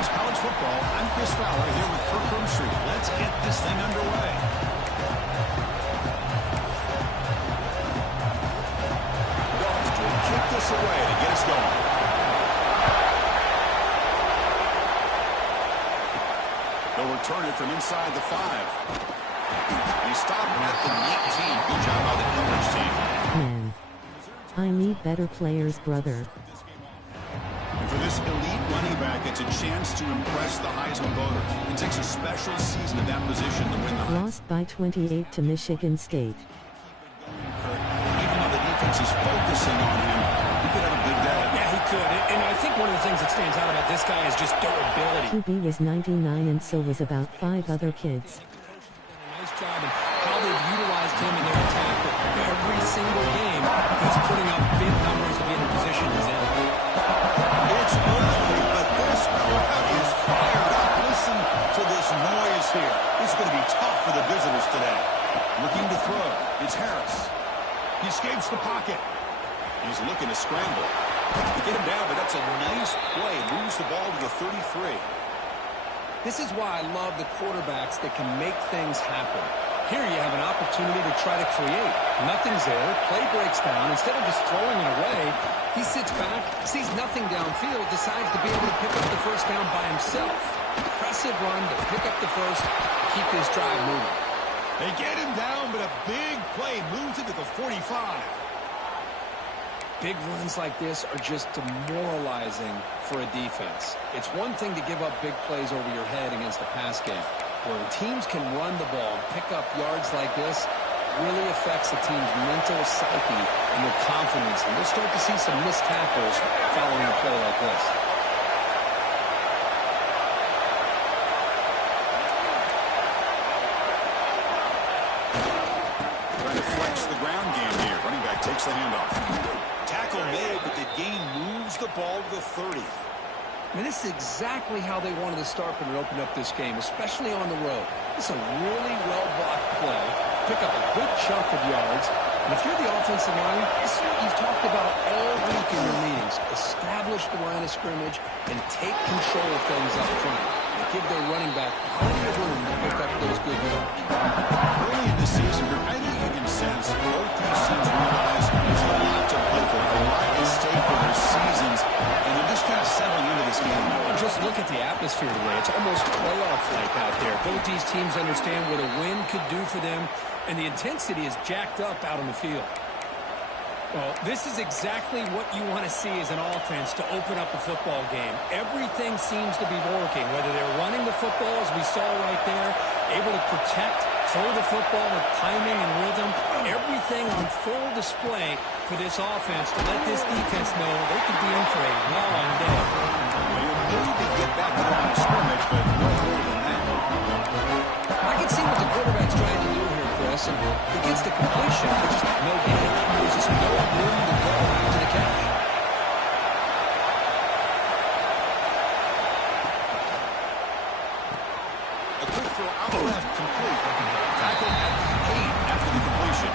Sports College Football. I'm Chris Fowler here with Kirkland Street. Let's get this thing underway. Dogs will kick this away to get us going. They'll return it from inside the 5. They stop at the 19. Good job by the coverage team. Man, I need better players, brother. And for this elite running back, it's a chance to impress the Heisman voters. It takes a special season at that position to win the Heisman. Lost by 28 to Michigan State. Even though the defense is focusing on him, he could have a big day. Yeah, he could. And I think one of the things that stands out about this guy is just durability. QB was 99 and so was about 5 other kids. Nice job in how they've utilized him in their attack. But every single game, he's putting up big numbers to be in the position he's in. It's early, but this crowd is fired up. Listen to this noise here. This is going to be tough for the visitors today. Looking to throw. It's Harris. He escapes the pocket. He's looking to scramble. To get him down, but that's a nice play. Moves the ball to the 33. This is why I love the quarterbacks that can make things happen. Here you have an opportunity to try to create. Nothing's there. Play breaks down. Instead of just throwing it away, he sits back, sees nothing downfield, decides to be able to pick up the first down by himself. Impressive run to pick up the first, keep this drive moving. They get him down, but a big play moves it to the 45. Big runs like this are just demoralizing for a defense. It's one thing to give up big plays over your head against the pass game. When teams can run the ball and pick up yards like this, really affects the team's mental psyche and their confidence. And we'll start to see some missed tackles following a play like this. Trying to flex the ground game here. Running back takes the handoff. Tackle made, but the gain moves the ball to the 30. I mean, this is exactly how they wanted to start when they opened up this game, especially on the road. This is a really well-blocked play. Pick up a good chunk of yards. And if you're the offensive line, this is what you've talked about all week in your meetings. Establish the line of scrimmage and take control of things up front. And give their running back plenty of room to pick up those good yards. Early in the season, I think you can sense both these teams realize it's a lot to play for, a lot at stake for their seasons, and they're just kind of settling into this game. And just look at the atmosphere today. It's almost playoff-like out there. Both these teams understand what a win could do for them, and the intensity is jacked up out on the field. Well, this is exactly what you want to see as an offense to open up a football game. Everything seems to be working, whether they're running the football, as we saw right there, able to protect, throw the football with timing and rhythm. Everything on full display for this offense to let this defense know they could be in for a long day. Well, you need to get back to the line of scrimmage, but no more than that. I can see what the quarterback's trying to do here, Chris, and he gets the completion, but just no gain. There's just no room to go after the catch. A quick throw out left, complete. Tackle at the 8 after the completion.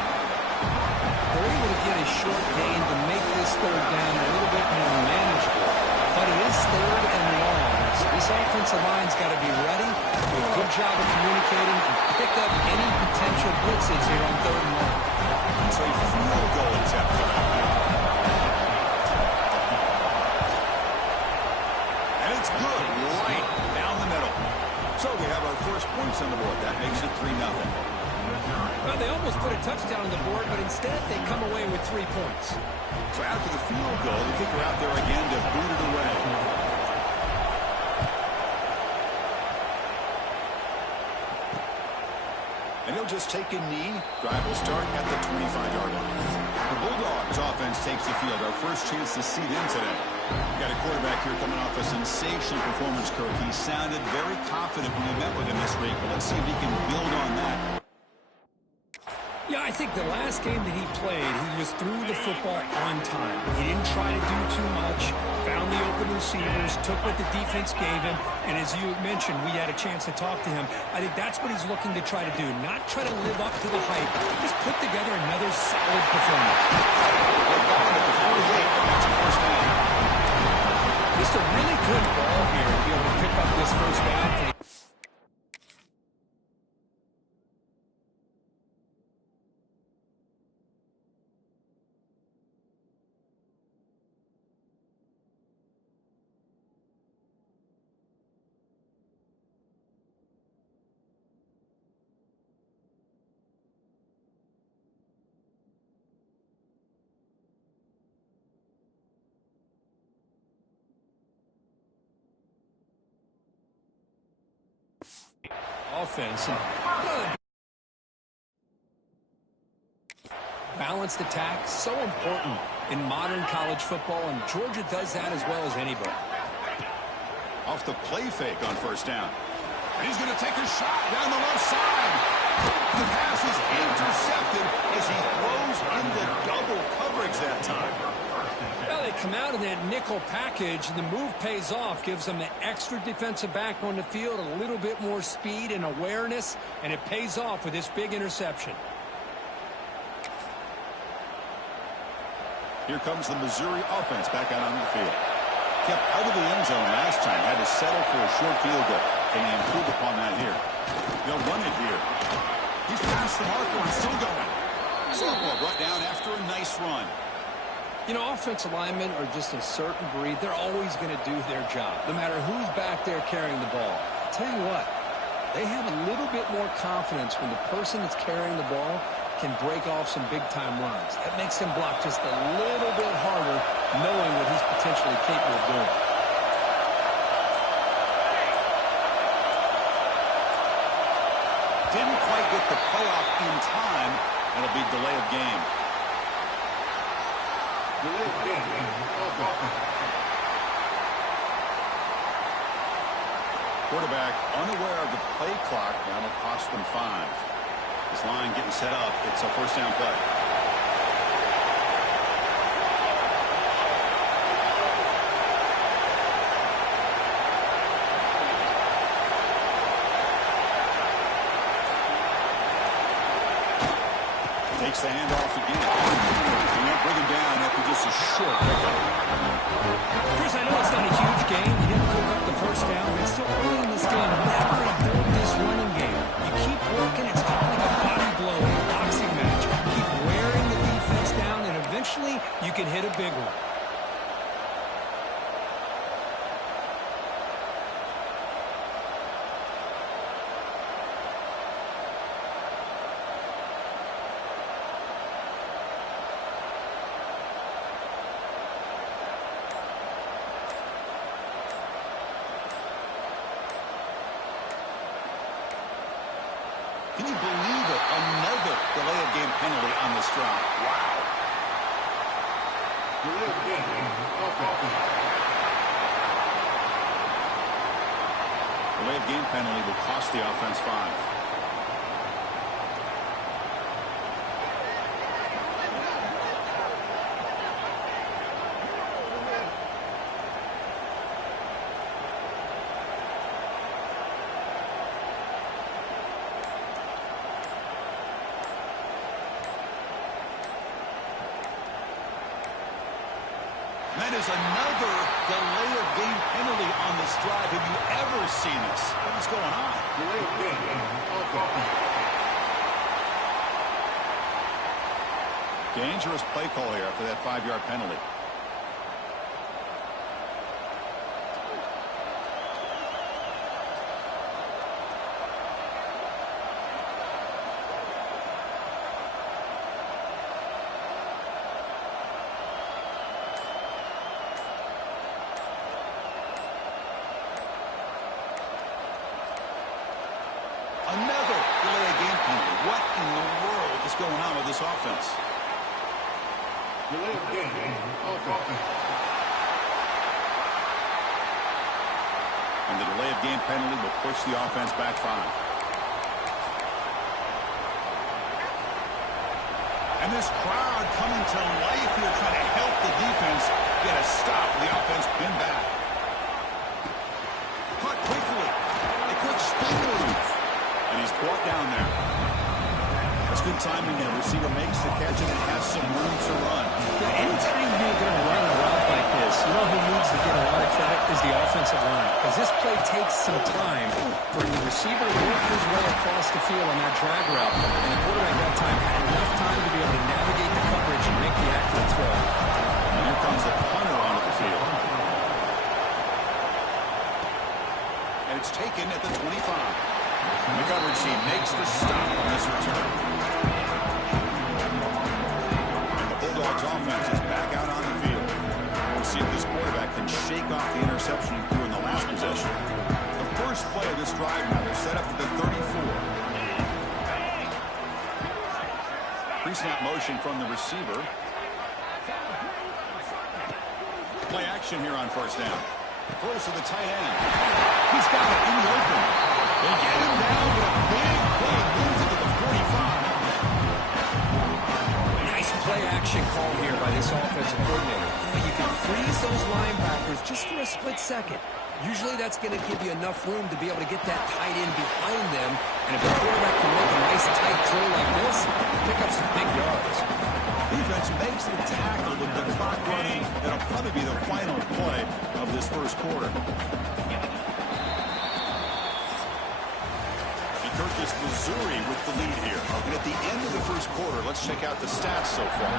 They're able to get a short gain to make this third down a little bit more manageable, but it is third and long. So this offensive line's got to be ready, do a good job of communicating, and pick up any potential blitzes here on third and long. It's a field goal attempt coming up. And it's good, right down the middle. So we have our first points on the board. That makes it 3-0. Well, they almost put a touchdown on the board, but instead they come away with 3 points. So after the field goal, the kicker out there again to boot it away. And he'll just take a knee. Drive will start at the 25-yard line. The Bulldogs offense takes the field. Our first chance to see them today. We've got a quarterback here coming off a sensational performance, Kirk. He sounded very confident when we met with him this week, but let's see if he can build on that. Yeah, I think the last game that he played, he was through the football on time. He didn't try to do too much, found the open receivers, took what the defense gave him, and as you mentioned, we had a chance to talk to him. I think that's what he's looking to try to do, not try to live up to the hype, just put together another solid performance. Just a really good ball here to be able to pick up offense. And, balanced attack, so important in modern college football, and Georgia does that as well as anybody. Off the play fake on first down. And he's going to take a shot down the left side. The pass is intercepted as he throws into double coverage that time. Well, they come out in that nickel package, and the move pays off, gives them an extra defensive back on the field, a little bit more speed and awareness, and it pays off with this big interception. Here comes the Missouri offense back out on the field. Kept out of the end zone last time, had to settle for a short field goal. Can he improve upon that here? They'll run it here. He's past the marker and still going. Sophomore brought down after a nice run. You know, offensive linemen are just a certain breed. They're always going to do their job, no matter who's back there carrying the ball. I'll tell you what, they have a little bit more confidence when the person that's carrying the ball can break off some big-time runs. That makes him block just a little bit harder, knowing what he's potentially capable of doing. Didn't quite get the playoff in time. It'll be delay of game. Quarterback unaware of the play clock. That'll cost them 5. This line getting set up. It's a first down play. Takes the handoff again. And they'll bring him down after just a short pickup. Chris, I know it's not a huge game. You didn't pick up the first down. It's still early in this game. Never ignore this running game. You keep working. It's kind of like a body blow in a boxing match. Keep wearing the defense down, and eventually you can hit a big one. Can you believe it? Another delay of game penalty on this drive. Wow. Delay of game penalty will cost the offense 5. That is another delay of game penalty on this drive. Have you ever seen this? What is going on? Delay of game. Dangerous play call here after that 5-yard penalty. Another delay of game penalty. What in the world is going on with this offense? Delay of game. And the delay of game penalty will push the offense back 5. And this crowd coming to life here, trying to help the defense get a stop. The offense pinned back. Caught quickly. A quick spin move. And he's brought down there. That's good timing there. Receiver makes the catch and has some room to run. Yeah, anytime you're going to run a route like this, you know who needs to get a lot of credit is the offensive line. Because this play takes some time for the receiver to work his way across the field on that drag route. And the quarterback that time had enough time to be able to navigate the coverage and make the accurate throw. And here comes the punter onto the field. And it's taken at the 25. The coverage team makes the stop on this return. And the Bulldogs offense is back out on the field. We'll see if this quarterback can shake off the interception he threw in the last possession. The first play of this drive now, they're set up at the 34. Pre-snap motion from the receiver. Play action here on first down. Throws to the tight end. He's got it in the open. They get him down with a big play. Moves it to the 45. Nice play action call here by this offensive coordinator. You can freeze those linebackers just for a split second. Usually that's going to give you enough room to be able to get that tight end behind them. And if the quarterback can make a nice tight throw like this, pick up some big yards. Defense makes the tackle with the clock running. That'll probably be the final play of this first quarter. Kirkus, Missouri with the lead here. And at the end of the first quarter, let's check out the stats so far.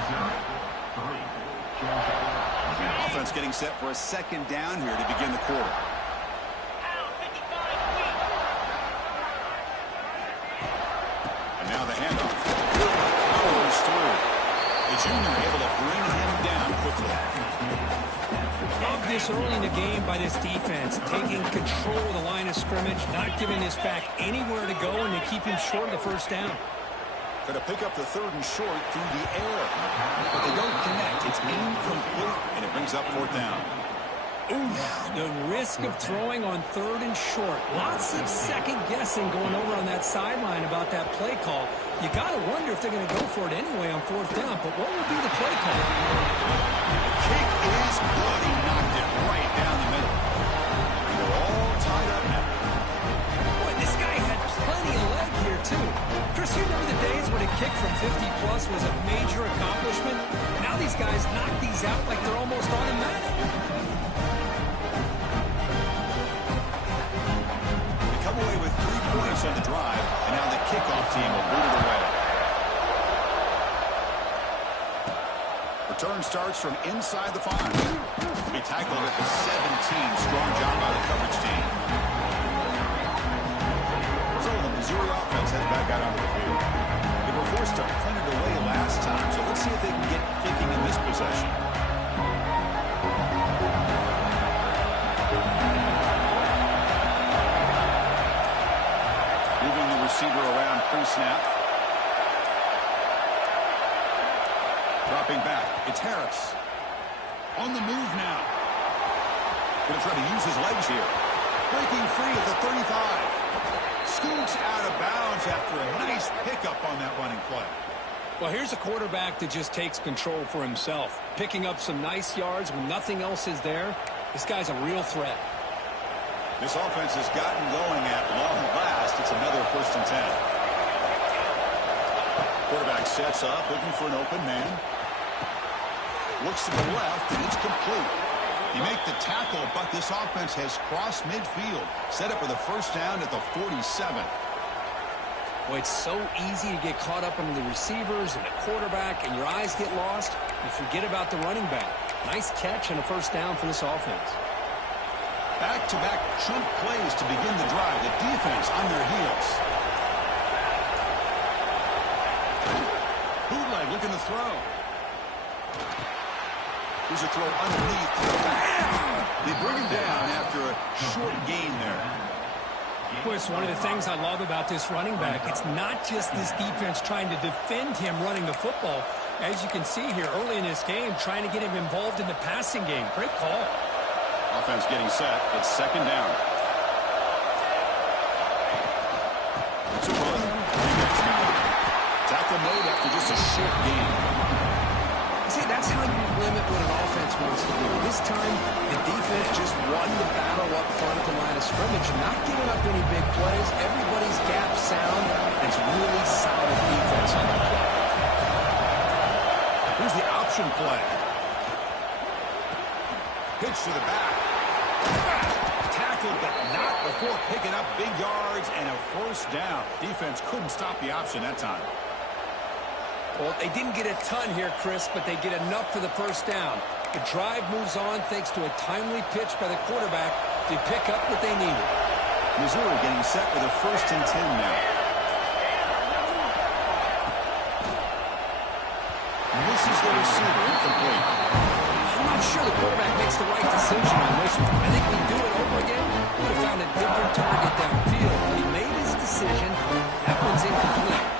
Offense getting set for a second down here to begin the quarter. And now the handoff. Powers through. The junior able to bring him down quickly. Love this early in the game by this defense, taking control of the line of scrimmage, not giving this back anywhere to go, and they keep him short of the first down. Going to pick up the third and short through the air. But they don't connect. It's incomplete, and it brings up fourth down. Ooh, the risk of throwing on third and short. Lots of second guessing going over on that sideline about that play call. You got to wonder if they're going to go for it anyway on fourth down, but what will be the play call? The kick is good. He knocked it right down the middle. They're all tied up now. Boy, this guy had plenty of leg here, too. Chris, you remember the days when a kick from 50-plus was a major accomplishment? Now these guys knock these out like they're almost automatic. They come away with 3 points on the drive, and now the kickoff team will boot it away. Return starts from inside the 5. He tackled at the 17. Strong job by the coverage team. So the Missouri offense heads back out onto the field. They were forced to punt it away last time, so let's see if they can get kicking in this possession. Moving the receiver around pre-snap. Dropping back. It's Harris. On the move now. Going to try to use his legs here. Breaking free at the 35. Scoots out of bounds after a nice pickup on that running play. Well, here's a quarterback that just takes control for himself. Picking up some nice yards when nothing else is there. This guy's a real threat. This offense has gotten going at long last. It's another 1st and 10. Quarterback sets up, looking for an open man. Looks to the left, and it's complete. You make the tackle, but this offense has crossed midfield. Set up for the first down at the 47. Boy, it's so easy to get caught up in the receivers and the quarterback, and your eyes get lost. You forget about the running back. Nice catch and a first down for this offense. Back-to-back chunk plays to begin the drive. The defense on their heels. Bootleg looking to throw. Here's a throw underneath to the back. They bring him down after a short gain there. Boy, it's one of the things I love about this running back. It's not just this defense trying to defend him running the football. As you can see here early in this game, trying to get him involved in the passing game. Great call. Offense getting set. It's second down. It's a run. Tackle made after just a short gain. See, that's how you limit what an offense wants to do. This time, the defense just won the battle up front at the line of scrimmage, not giving up any big plays. Everybody's gap sound. It's really solid defense on the play. Here's the option play. Pitch to the back. Tackled, but not before picking up big yards and a first down. Defense couldn't stop the option that time. Well, they didn't get a ton here, Chris, but they get enough for the first down. The drive moves on thanks to a timely pitch by the quarterback to pick up what they needed. Missouri getting set for the 1st and 10 now. Misses the receiver, incomplete. I'm not sure the quarterback makes the right decision on this one. I think if we do it over again, we would have found a different target downfield. But he made his decision. That one's incomplete.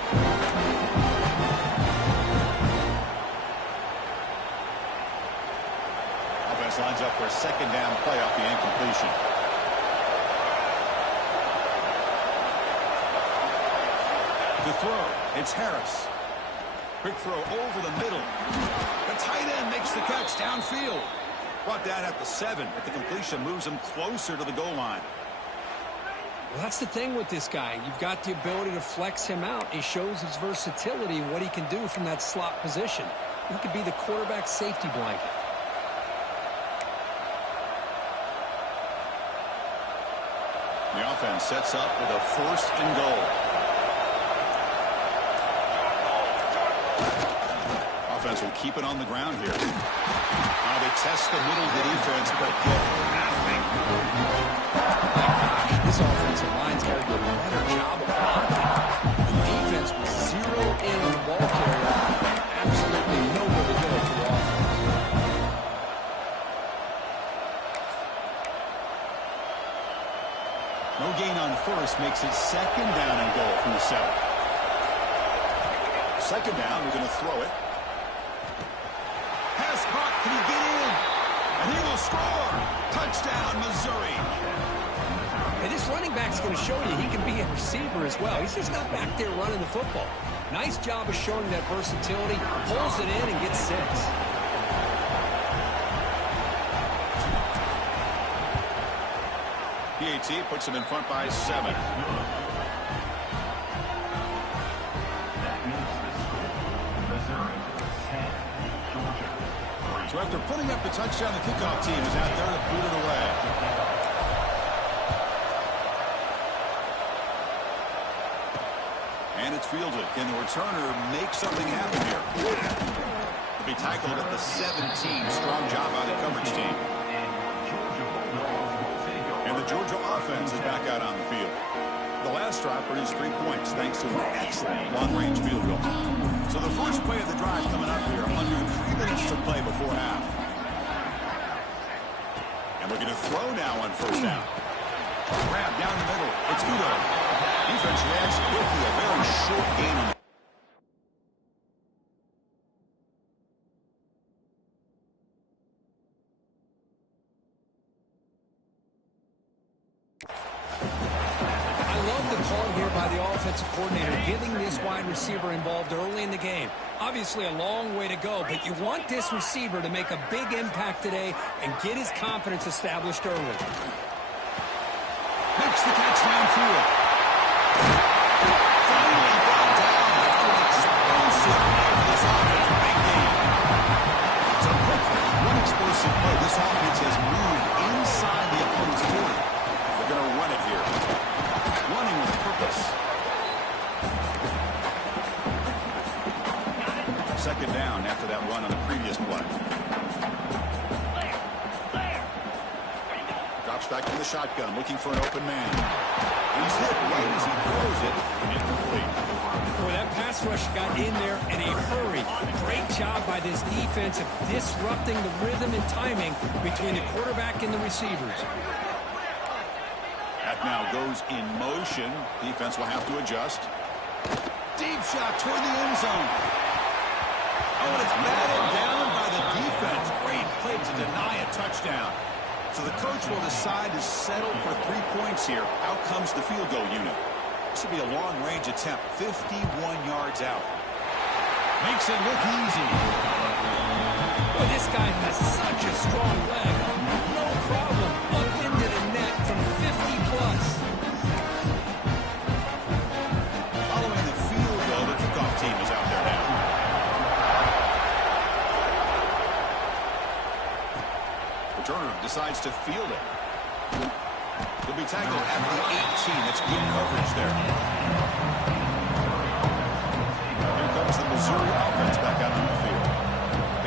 To throw, it's Harris. Quick throw over the middle. The tight end makes the catch downfield. Brought down at the 7, but the completion moves him closer to the goal line. Well, that's the thing with this guy. You've got the ability to flex him out. He shows his versatility and what he can do from that slot position. He could be the quarterback safety blanket. The offense sets up with a 1st and goal. Offense will keep it on the ground here. Now they test the middle of the defense, but get nothing. This offensive line's got to do a better job of blocking. The defense was 0 in on the ball carrier. Absolutely nowhere to go for the offense. No gain on 1st makes it 2nd down and goal from the 7. 2nd down, we're going to throw it. Pass caught, can he get in? And he will score. Touchdown, Missouri. And this running back's going to show you he can be a receiver as well. He's just not back there running the football. Nice job of showing that versatility. Pulls it in and gets 6. PAT puts him in front by 7. So after putting up the touchdown, the kickoff team is out there to boot it away. And it's fielded. Can the returner make something happen here? He'll be tackled at the 17. Strong job by the coverage team. And the Georgia offense is back out on the field. The last drive produced 3 points thanks to an excellent long-range field goal. So the first play of the drive coming up here, under 3 minutes to play before half. And we're going to throw now on 1st down. Grab down the middle. It's Udo. Defense reacts quickly. A very short gain on by the offensive coordinator, getting this wide receiver involved early in the game. Obviously a long way to go, but you want this receiver to make a big impact today and get his confidence established early. Makes the catch downfield. Finally brought down after an explosive play for this offense. Big game. So quickly, one explosive play. This offense has moved inside the opponent's 40. They're going to run it here. Running with purpose. 2nd down after that run on the previous play. Drops back to the shotgun, looking for an open man. He's hit right as he throws it. Incomplete. Boy, that pass rush got in there in a hurry. Great job by this defense of disrupting the rhythm and timing between the quarterback and the receivers. That now goes in motion. Defense will have to adjust. Deep shot toward the end zone. Oh, and it's batted down by the defense. Great play to deny a touchdown. So the coach will decide to settle for 3 points here. Out comes the field goal unit. This will be a long-range attempt, 51 yards out. Makes it look easy. Boy, this guy has such a strong leg. No problem. Up into the net from 50 plus. Following the field goal, the kickoff team is out there now. Returner decides to field it. He'll be tackled at the 18. That's good coverage there. Here comes the Missouri offense back out on the field.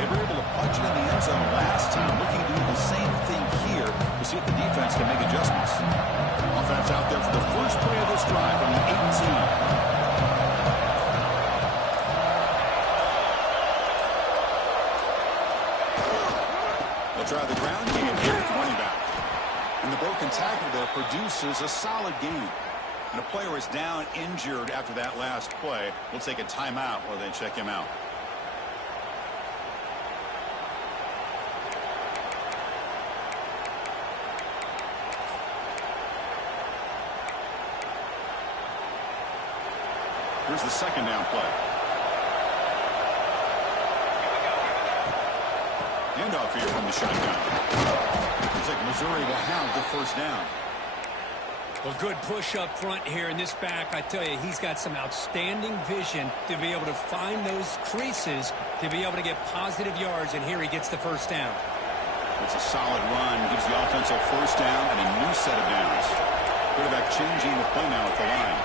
They were able to punch it in the end zone last time, looking to do the same thing here to see if the defense can make adjustments. Offense out there for the first play of this drive from the 18. They'll try the ground game here with the running back. And the broken tackle there produces a solid gain. And a player is down injured after that last play. We'll take a timeout while they check him out. Here's the second down play. Handoff here from the shotgun. Looks like Missouri will have the first down. Well, good push up front here in this back. I tell you, he's got some outstanding vision to be able to find those creases, to be able to get positive yards, and here he gets the first down. It's a solid run. Gives the offense a first down and a new set of downs. Quarterback changing the play now at the line.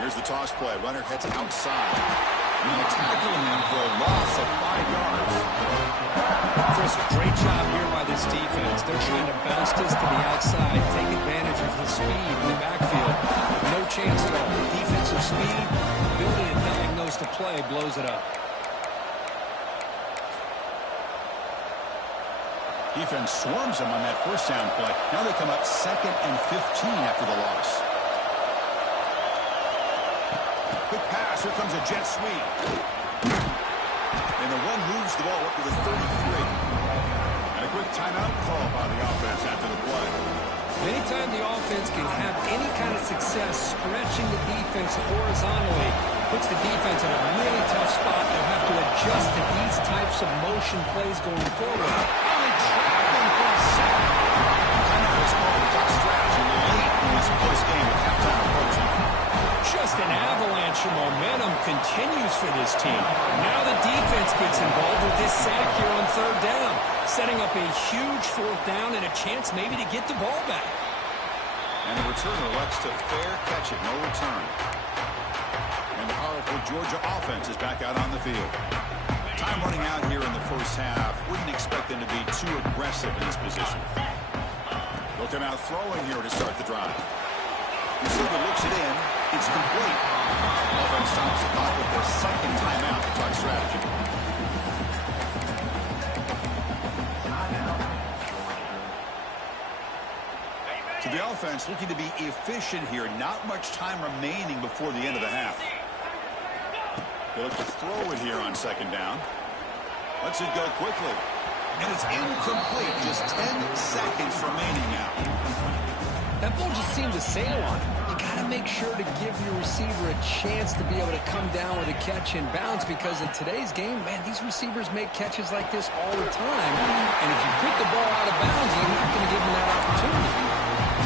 Here's the toss play. Runner heads outside. And they'll tackle him for a loss of 5 yards. Chris, great job here by this defense. They're trying to bounce this to the outside, take advantage of his speed in the backfield. No chance at all. Defensive speed, ability to diagnose the play, blows it up. Defense swarms him on that first down play. Now they come up 2nd and 15 after the loss. Quick pass. Here comes a jet sweep. And the one moves the ball up to the 33. And a quick timeout call by the offense after the play. Anytime the offense can have any kind of success stretching the defense horizontally, puts the defense in a really tough spot. They'll have to adjust to these types of motion plays going forward. Just an avalanche of momentum continues for this team. Now the defense gets involved with this sack here on 3rd down, setting up a huge 4th down and a chance maybe to get the ball back. And the returner elects to fair catch it, no return. And the powerful Georgia offense is back out on the field. Time running out here in the first half. Wouldn't expect them to be too aggressive in this position. They'll come out throwing here to start the drive. Receiver looks it in. It's complete. Offense stops the clock with their 2nd timeout to talk strategy. So the offense looking to be efficient here. Not much time remaining before the end of the half. They look to throw it here on 2nd down. Lets it go quickly. And it's incomplete. Just 10 seconds remaining now. That ball just seemed to sail on him. You got to make sure to give your receiver a chance to be able to come down with a catch and bounce, because in today's game, man, these receivers make catches like this all the time. And if you put the ball out of bounds, you're not going to give them that opportunity.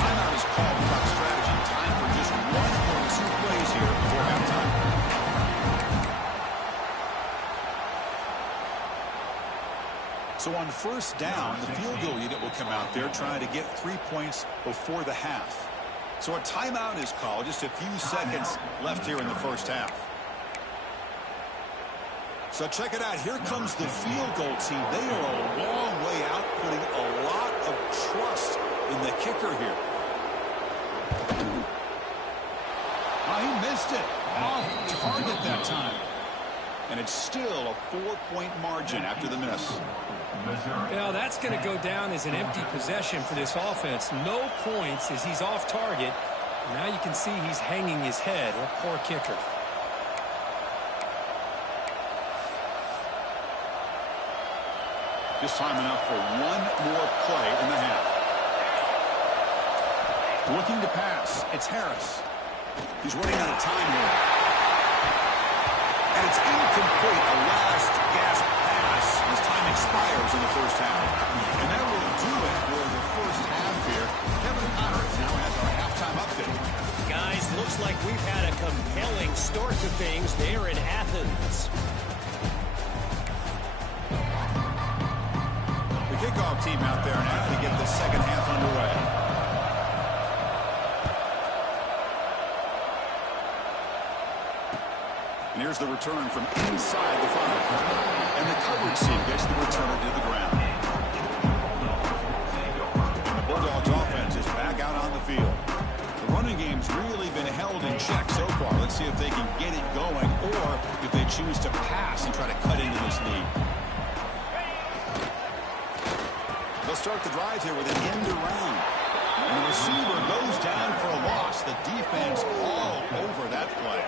Timeout is called without strategy. Time for just 1 or 2 plays here before halftime. So on 1st down, the field goal unit will come out there trying to get 3 points before the half. So a timeout is called. Just a few seconds left here in the first half. So check it out. Here comes the field goal team. They are a long way out, putting a lot of trust in the kicker here. Oh, he missed it. Off target that time. And it's still a 4-point margin after the miss. Well, that's going to go down as an empty possession for this offense. No points as he's off target. Now you can see he's hanging his head. A poor kicker. Just time enough for 1 more play in the half. Looking to pass. It's Harris. He's running out of time here. And it's incomplete. A last gasp pass as time expires in the first half. And that will do it for the first half here. Kevin Connors now has our halftime update. Guys, looks like we've had a compelling start to things there in Athens. The kickoff team out there now to get the second half underway. And here's the return from inside the 5. And the coverage team gets the returner to the ground. And the Bulldogs offense is back out on the field. The running game's really been held in check so far. Let's see if they can get it going, or if they choose to pass and try to cut into this lead. They'll start the drive here with an end around. And the receiver goes down for a loss. The defense all over that play.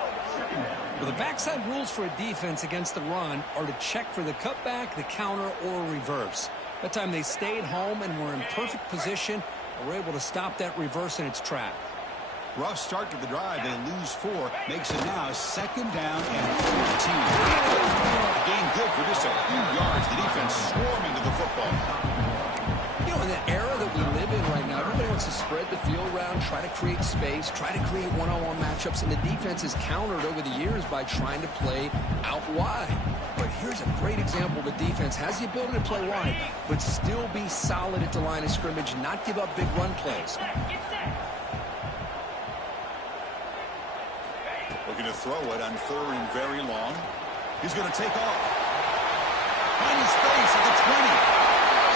Well, the backside rules for a defense against the run are to check for the cutback, the counter, or reverse. That time they stayed home and were in perfect position and were able to stop that reverse in its track. Rough start to the drive. They lose 4. Makes it now 2nd down and 14. Gain good for just a few yards. The defense swarming to the football. You know, in the era that we live in right now, everybody wants to spread the field around, try to create space, try to create one-on-one matchups, and the defense is countered over the years by trying to play out wide. But here's a great example. The defense has the ability to play wide, but still be solid at the line of scrimmage, not give up big run plays. Looking to throw it on 3rd and very long. He's going to take off. Finding space at the 20.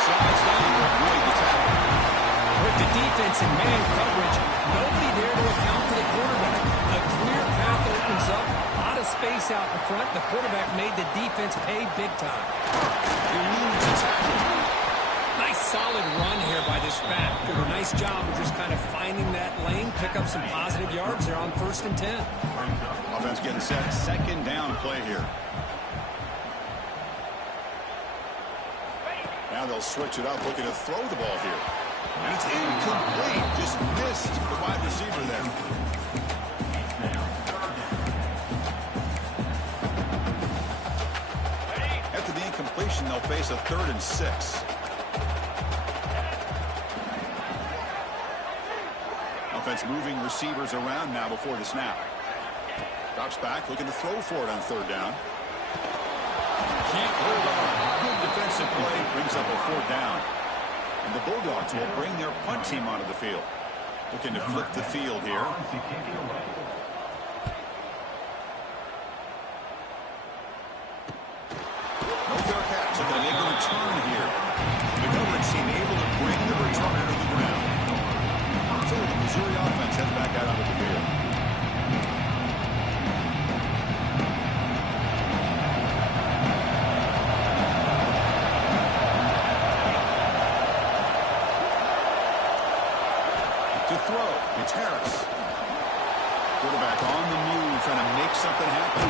Slides down to avoid the tackle. With the defense in man coverage, nobody there to account for the quarterback. A clear path opens up, a lot of space out in front. The quarterback made the defense pay big time. Eludes a tackle. Nice solid run here by this back. Did a nice job of just kind of finding that lane, pick up some positive yards there on 1st and 10. Offense getting set. 2nd down play here. Now they'll switch it up, looking to throw the ball here. And it's incomplete. Just missed the wide receiver there. After the incompletion, they'll face a 3rd and 6. Offense moving receivers around now before the snap. Drops back, looking to throw for it on 3rd down. Can't hold on. Good defensive play, brings up a 4th down. And the Bulldogs will bring their punt team onto the field. Looking to flip the field here. No fair catch. Looking to make a return here. The coverage team able to bring the returner to the ground. So the Missouri offense heads back out onto the field. To throw, it's Harris. Quarterback on the move, trying to make something happen.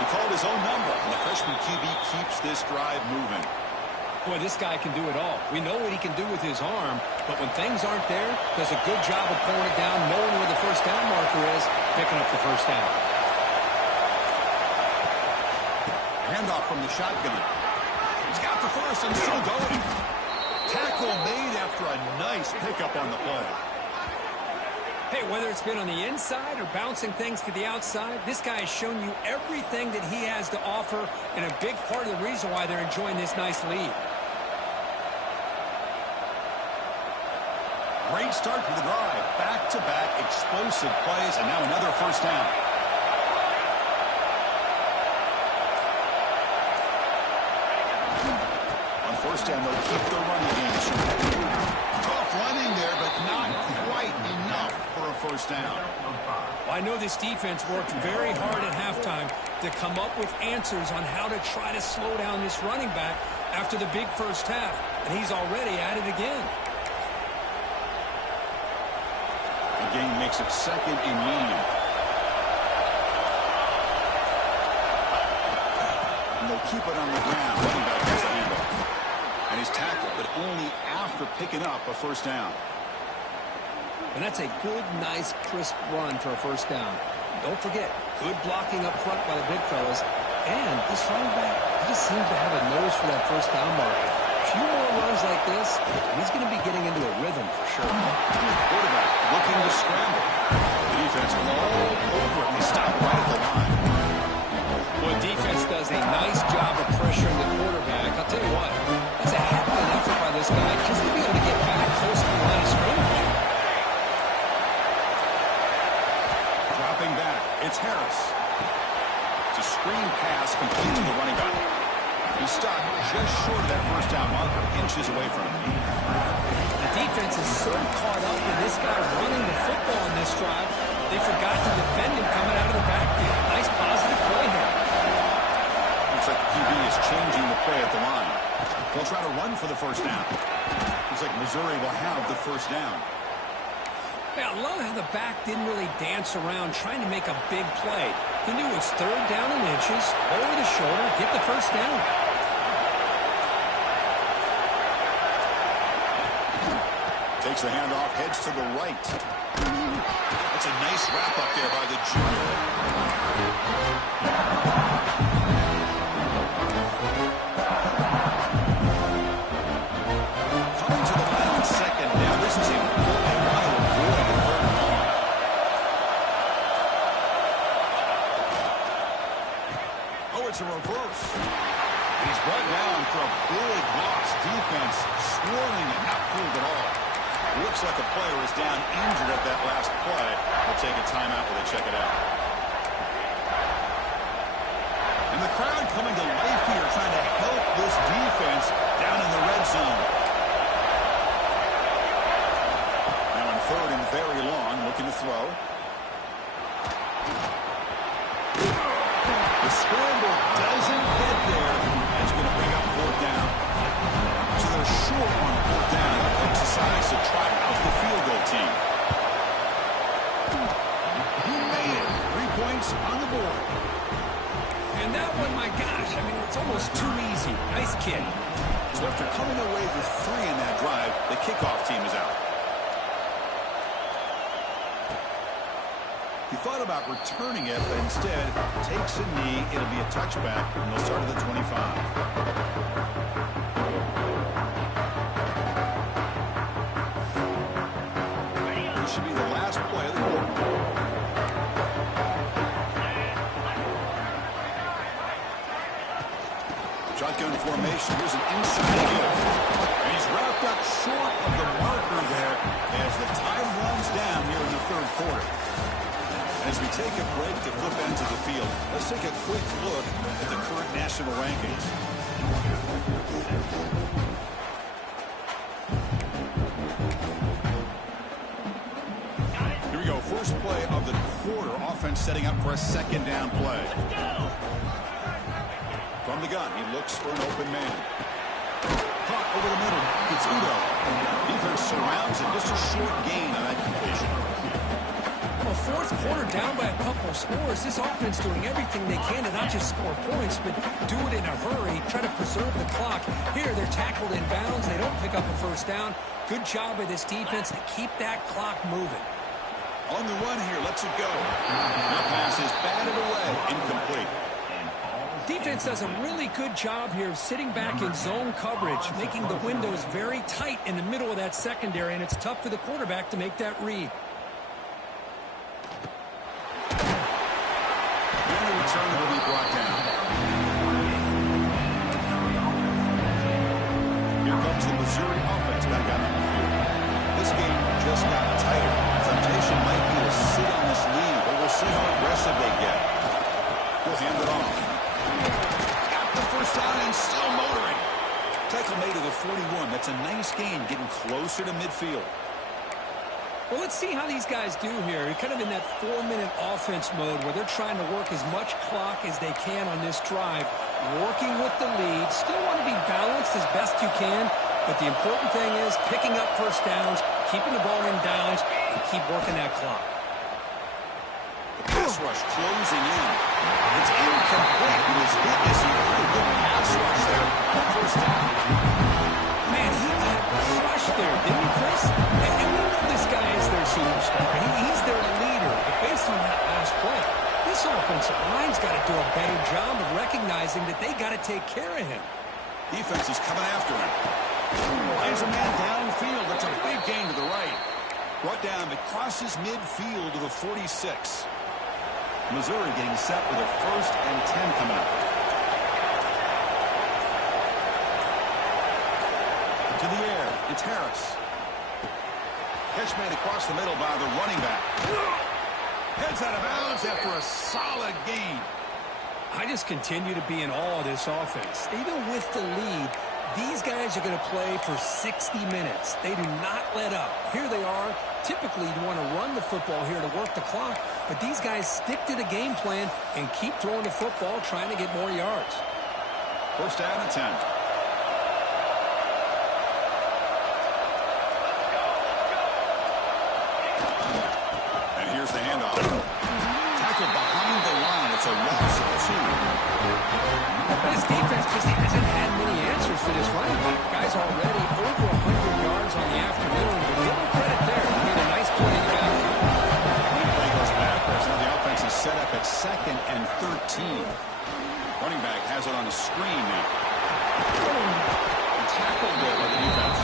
He called his own number, and the freshman QB keeps this drive moving. Boy, this guy can do it all. We know what he can do with his arm, but when things aren't there, does a good job of pulling it down, knowing where the 1st down marker is, picking up the 1st down. Handoff from the shotgun. He's got the 1st and still going. Tackle made after a nice pickup on the play. Hey, whether it's been on the inside or bouncing things to the outside, this guy has shown you everything that he has to offer, and a big part of the reason why they're enjoying this nice lead. Great start to the drive. Back-to-back explosive plays, and now another 1st down. On 1st down, they'll keep the running game short. Tough running there, but not quite enough for a 1st down. Well, I know this defense worked very hard at halftime to come up with answers on how to try to slow down this running back after the big 1st half, and he's already at it again. The game makes it 2nd and medium. And they'll keep it on the ground. Running back has the handoff. And he's tackled, but only after picking up a 1st down. And that's a good, nice, crisp run for a 1st down. Don't forget, good blocking up front by the big fellas. And this running back, he just seems to have a nose for that 1st down marker. A few more runs like this, he's going to be getting into a rhythm for sure. Quarterback looking to scramble. The defense all over it. They stop right at the line. Well, defense does a nice job of pressuring the quarterback. I'll tell you what, that's a heck of an effort by this guy just to be able to get back close to the line of scrimmage. Dropping back, it's Harris. It's a screen pass complete to the running back. He's stopped just short of that 1st down marker, inches away from him. The defense is so caught up with this guy running the football in this drive, they forgot to defend him coming out of the backfield. Nice positive play here. Looks like the QB is changing the play at the line. They'll try to run for the 1st down. Looks like Missouri will have the 1st down. Yeah, I love how the back didn't really dance around trying to make a big play. He knew it was 3rd down and inches, over the shoulder, get the 1st down. Takes the handoff, heads to the right. That's a nice wrap up there by the junior. Coming to the line on second down. This is important. They want to avoid a third and long. Oh, it's a reverse. He's brought down for a big loss. Defense swarming and not pulled at all. Looks like a player is down injured at that last play. We'll take a timeout while they check it out. And the crowd coming to life here, trying to help this defense down in the red zone. Now on third and very long, looking to throw. The scramble doesn't get there. That's going to bring up fourth down. So they're short on fourth down. Exercise to try out the field goal team. He made it. 3 points on the board. And that one, my gosh, I mean, it's almost too easy. Nice kick. So after coming away with 3 in that drive, the kickoff team is out. He thought about returning it, but instead takes a knee. It'll be a touchback, and they'll start at the 25. Should be the last play of the quarter. Shotgun formation. Here's an inside give. And he's wrapped up short of the marker there as the time runs down here in the third quarter. As we take a break to flip into the field, let's take a quick look at the current national rankings. Here we go. First play of the quarter. Offense setting up for a second down play. From the gun, he looks for an open man. Caught over the middle. It's Udo. Defense surrounds it. Just a short gain on that completion. Well, fourth quarter down by a couple of scores. This offense doing everything they can to not just score points, but do it in a hurry, try to preserve the clock. Here, they're tackled in bounds. They don't pick up a first down. Good job by this defense to keep that clock moving. On the run here, lets it go. That pass is batted away, incomplete. Defense does a really good job here of sitting back in zone coverage, making the windows very tight in the middle of that secondary, and it's tough for the quarterback to make that read. And the return will be brought down. Here comes the Missouri offense back out on the field. This game just got tighter. Temptation might be to sit on this lead, but we'll see how aggressive they get. We'll hand it off. Got the first down and still motoring. Tackle made to the 41. That's a nice gain, getting closer to midfield. Well, let's see how these guys do here. Kind of in that 4-minute offense mode where they're trying to work as much clock as they can on this drive, working with the lead. Still want to be balanced as best you can, but the important thing is picking up first downs, keeping the ball in downs, and keep working that clock. The pass rush closing in. It's incomplete. He was hit as he had a good pass rush there on first down. Man, he got crushed there, didn't he, Chris? And we know this guy is their superstar. He's their leader. But based on that last play, this offensive line's got to do a better job of recognizing that they got to take care of him. Defense is coming after him. Finds a man downfield. That's a big gain to the right. Brought down, but crosses midfield to the 46. Missouri getting set with a 1st and 10 coming up. To the air, it's Harris. Catch made across the middle by the running back. Heads out of bounds after a solid gain. I just continue to be in awe of this offense. Even with the lead, these guys are going to play for 60 minutes. They do not let up. Here they are. Typically, you want to run the football here to work the clock, but these guys stick to the game plan and keep throwing the football, trying to get more yards. 1st down and 10. And here's the handoff. Tackled behind the line. It's a loss of 2. This defense just hasn't had many answers for this running back. Guys already over 100 yards on the afternoon. and 13. Running back has it on a screen now. Tackled there by the defense.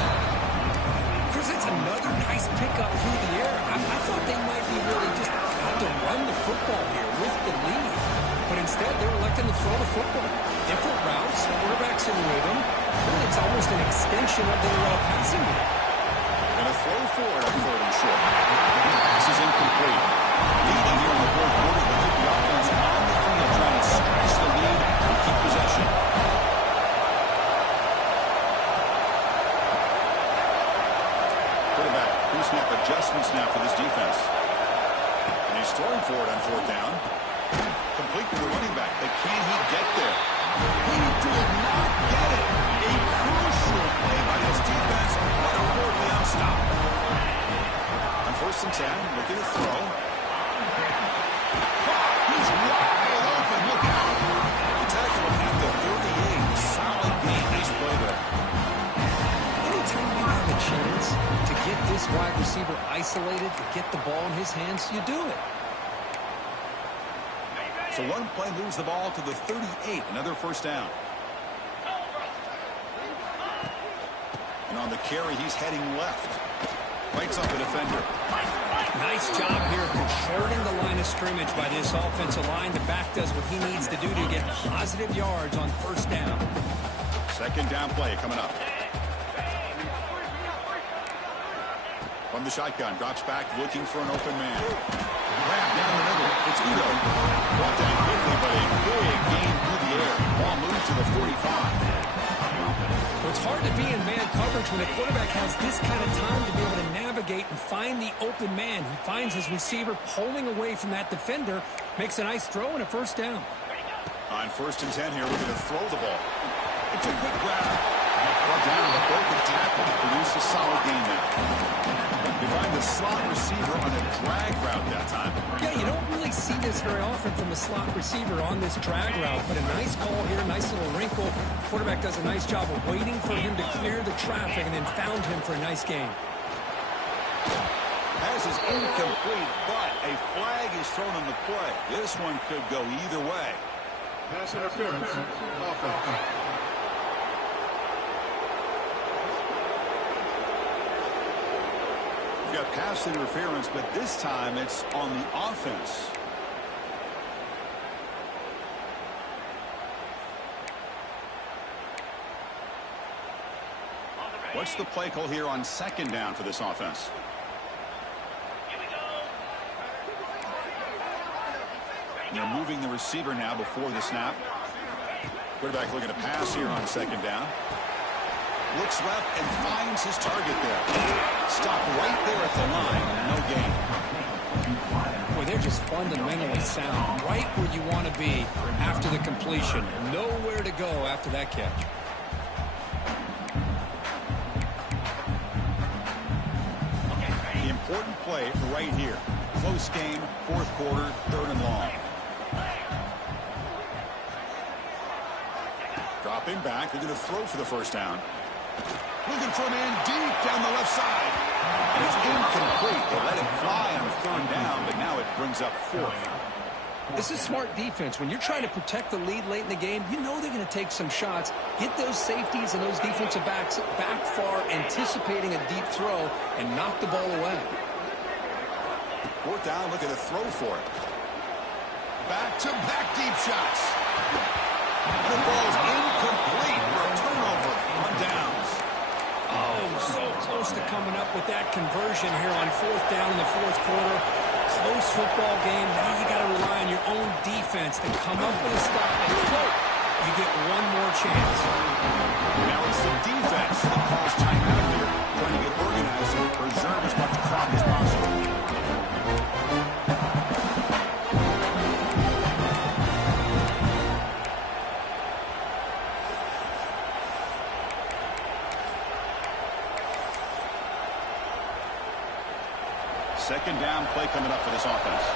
Chris, it's another nice pickup through the air. I thought they might be really just about to run the football here with the lead. But instead, they're electing to throw the football. Different routes, quarterbacks in rhythm. Really, it's almost an extension of their passing game. Going to throw forward on 3rd and short. This is incomplete. Leading here in the 4th quarter, they keep the offense on the field, trying to stretch the lead and keep possession. Quarterback, pre-snap adjustments now for this defense. And he's throwing forward on 4th down. Complete to the running back, but can he get there? He did not get it. A crucial play by this defense. What a 4th down stop. On 1st and 10, looking to throw. He's wide open. Look out. The tackle at the 38. Solid game. Nice play there. Anytime you have a chance to get this wide receiver isolated, to get the ball in his hands, you do it. So one play moves the ball to the 38. Another 1st down. And on the carry, he's heading left. Lights up the defender. Nice job here controlling the line of scrimmage by this offensive line. The back does what he needs to do to get positive yards on 1st down. 2nd down play coming up. From the shotgun, drops back, looking for an open man. Grab down the middle. It's Udo. Brought down quickly, but a big gain through the air. Ball moved to the 45. Well, it's hard to be in man coverage when a quarterback has this kind of time to be able to navigate and find the open man. He finds his receiver pulling away from that defender, makes a nice throw and a 1st down. On 1st and 10 here, we're going to throw the ball. It's a quick grab. Brought down, but broken tackle. Produce a solid gain there. They find the slot receiver on a drag route that time. Yeah, you don't really see this very often from a slot receiver on this drag route, but a nice call here, nice little wrinkle. Quarterback does a nice job of waiting for him to clear the traffic and then found him for a nice gain. Pass is incomplete, but a flag is thrown on the play. This one could go either way. Pass interference. Offense. Got pass interference, but this time it's on the offense. What's the play call here on 2nd down for this offense? They're moving the receiver now before the snap. Quarterback looking to pass here on 2nd down. Looks left and finds his target there. Stop right there at the line. No gain. Boy, they're just fundamentally sound. Right where you want to be after the completion. Nowhere to go after that catch. The important play right here. Close game, 4th quarter, 3rd and long. Dropping back. They're going to throw for the 1st down. Looking for a man deep down the left side. And it's incomplete. They let it fly on 3rd down, but now it brings up 4th. This is smart defense. When you're trying to protect the lead late in the game, you know they're going to take some shots. Get those safeties and those defensive backs back far, anticipating a deep throw, and knock the ball away. 4th down, looking to throw for it. Back-to-back deep shots. The ball's incomplete for a turnover on downs. Oh, so close to coming up with that conversion here on 4th down in the 4th quarter. Close football game. Now you got to rely on your own defense to come up with a stop. And hope you get one more chance. Now it's the defense that calls timeout here, trying to get organized and preserve as much clock as possible. Second down play coming up for this offense.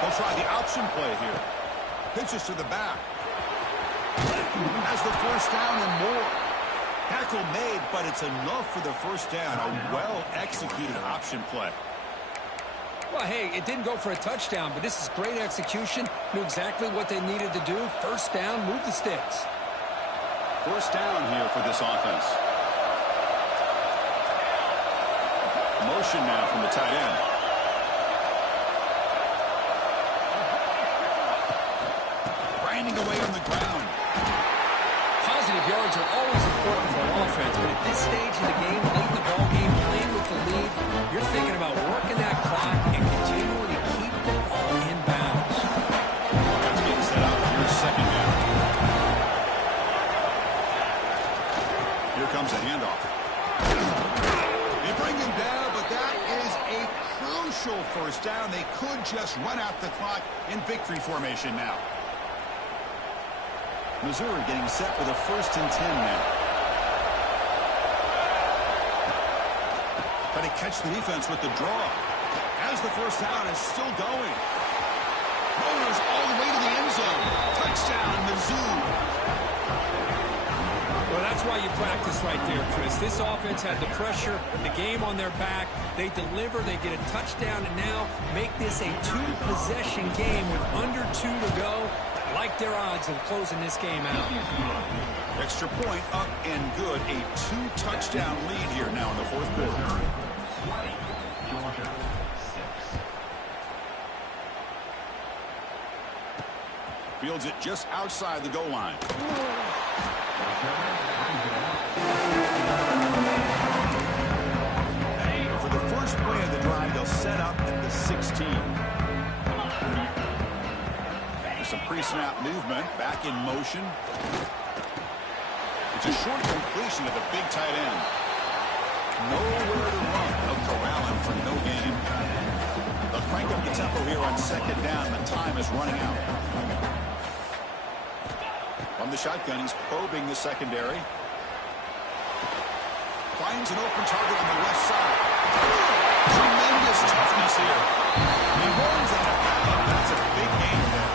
They'll try the option play here. Pitches to the back. Has the 1st down and more. Tackle made, but it's enough for the first down. A well-executed option play. Well, hey, it didn't go for a touchdown, but this is great execution. Knew exactly what they needed to do. First down, move the sticks. First down here for this offense. Motion now from the tight end. Grinding away on the ground. Positive yards are always important for offense, but at this stage in the game, late in the ball game, playing with the lead, you're thinking about working that clock and continuing to keep the ball in bounds. Offense getting set up. Here's second down. Here comes a handoff. They bring him down, but that is a crucial first down. They could just run out the clock in victory formation now. Missouri getting set for the 1st and 10 now. Try to catch the defense with the draw. As the first down is still going. Motors all the way to the end zone. Touchdown, Mizzou. Well, that's why you practice right there, Chris. This offense had the pressure, the game on their back. They deliver, they get a touchdown, and now make this a 2-possession game with under 2 to go. Like their odds of closing this game out. Extra point up and good. A 2-touchdown lead here now in the 4th quarter. Fields it just outside the goal line. For the first play of the drive, they'll set up at the 16. Some pre-snap movement, back in motion. It's a short completion to the big tight end. Nowhere to run. They'll corral him for no gain. They'll crank up the tempo here on second down. The time is running out. From the shotgun, he's probing the secondary. Finds an open target on the left side. Tremendous toughness here. He runs out of bounds. That's a big gain there.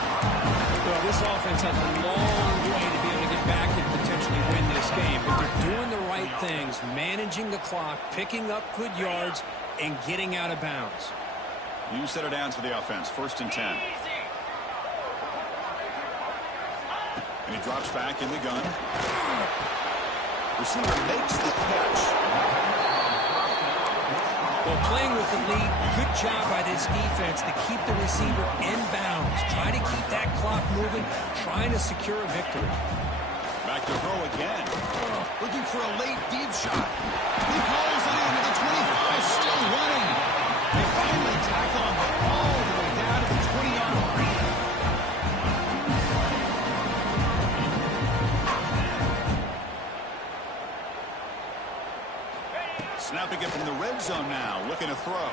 Well, this offense has a long way to be able to get back and potentially win this game, but they're doing the right things, managing the clock, picking up good yards, and getting out of bounds. New set of downs for the offense, 1st and 10. And he drops back in the gun. Receiver makes the catch. Well, playing with the lead, good job by this defense to keep the receiver in bounds. Try to keep that clock moving, trying to secure a victory. Back to throw again. Looking for a late deep shot. He hauls it into the 25, still running. They finally tackle him, but all the way down to the 20-yard line. Snapping it from the red zone now, looking to throw.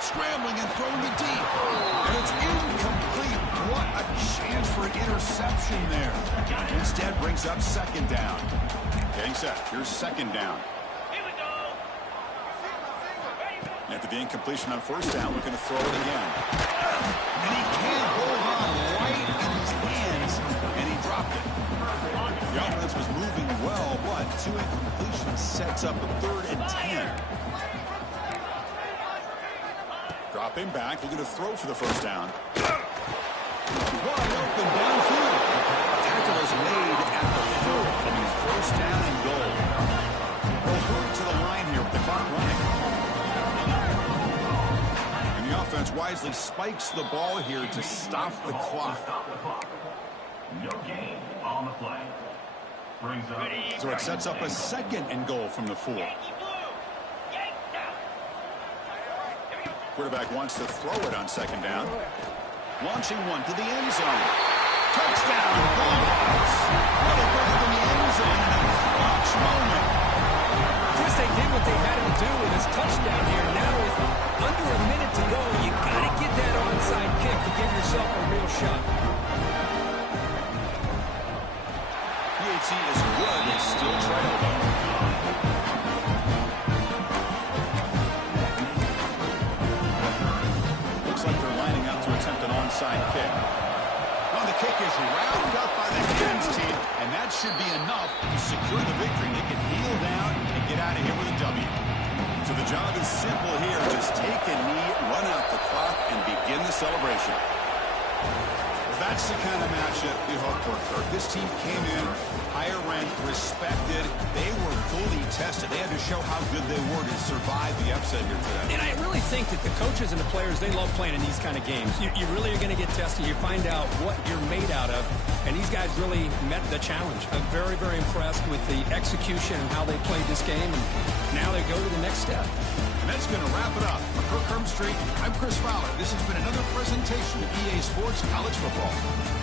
Scrambling and throwing it deep. And it's incomplete. What a chance for an interception there. Instead brings up second down. Getting set. Here's second down. After the incompletion on first down, looking to throw it again. And he can't hold on right in his hands, and he dropped it. The offense was moving well, but 2 incompletions sets up a 3rd and 10. Dropping back, looking to throw for the first down. Wide open downfield. Tackle is made at the 4. It'll be first down and goal. We'll hurry to the line here with the clock running. And the offense wisely spikes the ball here to stop the clock. No gain on the play. So it sets up a 2nd and goal from the 4. Quarterback wants to throw it on second down. Launching one to the end zone. Touchdown, Bulldogs. Little further than the end zone in a clutch moment. Chris, they did what they had to do with this touchdown here. Now with under a minute to go, you got to get that onside kick to give yourself a real shot. PAT is good. They still trail though. Looks like they're lining up to attempt an onside kick. Well, the kick is rounded up by the hands team, and that should be enough to secure the victory. They can kneel Job is simple here. Just take a knee, run out the clock, and begin the celebration. That's the kind of matchup you hope for, Kirk. This team came in higher ranked, respected. They were fully tested. They had to show how good they were to survive the upset here today. And I really think that the coaches and the players, they love playing in these kind of games. You really are going to get tested. You find out what you're made out of. And these guys really met the challenge. I'm very, very impressed with the execution and how they played this game. And now they go to the next step. And that's going to wrap it up. For Kirk Street, I'm Chris Fowler. This has been another presentation of EA Sports College Football.